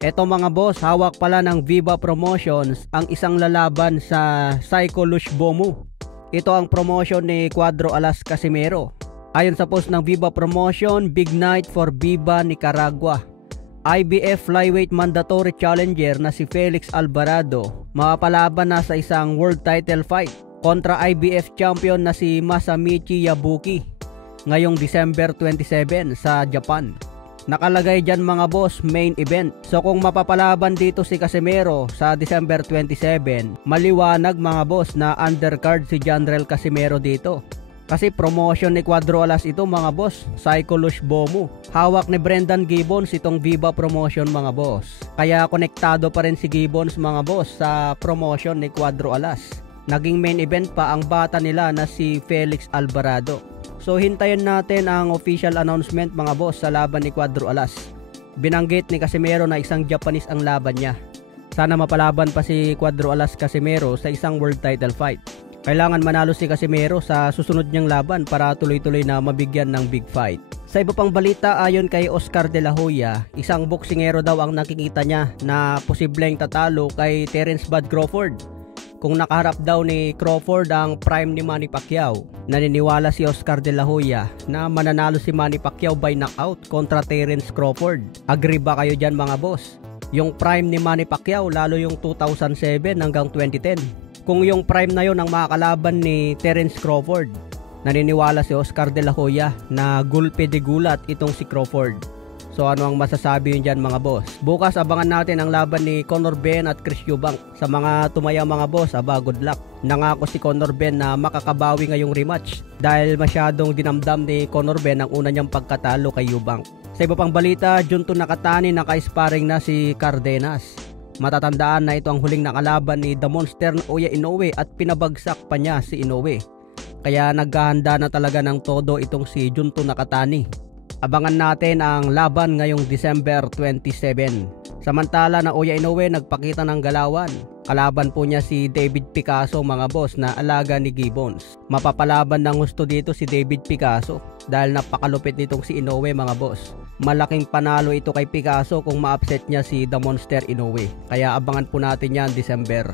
Eto mga boss, hawak pala ng Viva Promotions ang isang lalaban sa Psycho Lush Bomu. Ito ang promotion ni Cuadro Alas Casimero. Ayon sa post ng Viva Promotion, big night for Viva Nicaragua. IBF Flyweight Mandatory Challenger na si Felix Alvarado mapapalaban na sa isang world title fight kontra IBF champion na si Masamichi Yabuki ngayong December 27 sa Japan. Nakalagay dyan mga boss, main event. So kung mapapalaban dito si Casimero sa December 27, maliwanag mga boss na undercard si Janrel Casimero dito. Kasi promotion ni Cuadro Alas ito mga boss, Psycho Lush Bomu. Hawak ni Brendan Gibbons itong Viva Promotion mga boss. Kaya konektado pa rin si Gibbons mga boss sa promotion ni Cuadro Alas. Naging main event pa ang bata nila na si Felix Alvarado. So hintayin natin ang official announcement mga boss sa laban ni Cuadro Alas. Binanggit ni Casimero na isang Japanese ang laban niya. Sana mapalaban pa si Cuadro Alas Casimero sa isang world title fight. Kailangan manalo si Casimero sa susunod niyang laban para tuloy-tuloy na mabigyan ng big fight. Sa iba pang balita, ayon kay Oscar De La Hoya, isang boksingero daw ang nakikita niya na posibleng tatalo kay Terence Bud Crawford. Kung nakaharap daw ni Crawford ang prime ni Manny Pacquiao, naniniwala si Oscar De La Hoya na mananalo si Manny Pacquiao by knockout kontra Terence Crawford. Agree ba kayo dyan mga boss? Yung prime ni Manny Pacquiao lalo yung 2007 hanggang 2010. Kung yung prime na yon ang makakalaban ni Terence Crawford, naniniwala si Oscar De La Hoya na gulpe de gulat itong si Crawford. So ano ang masasabi yun dyan mga boss? Bukas abangan natin ang laban ni Conor Benn at Chris Eubank. Sa mga tumaya mga boss, good luck. Nangako si Conor Benn na makakabawi ngayong rematch dahil masyadong dinamdam ni Conor Benn ang una niyang pagkatalo kay Eubank. Sa iba pang balita, Junto Nakatani naka-sparring na si Cardenas. Matatandaan na ito ang huling nakalaban ni The Monster Oya Inoue at pinabagsak pa niya si Inoue. Kaya naghahanda na talaga ng todo itong si Junto Nakatani. Abangan natin ang laban ngayong December 27. Samantala na Oya Inoue nagpakita ng galawan. Kalaban po niya si David Picasso mga boss na alaga ni Gibbons. Mapapalaban ng gusto dito si David Picasso dahil napakalupit nitong si Inoue mga boss. Malaking panalo ito kay Picasso kung ma-upset niya si The Monster Inoue. Kaya abangan po natin yan December.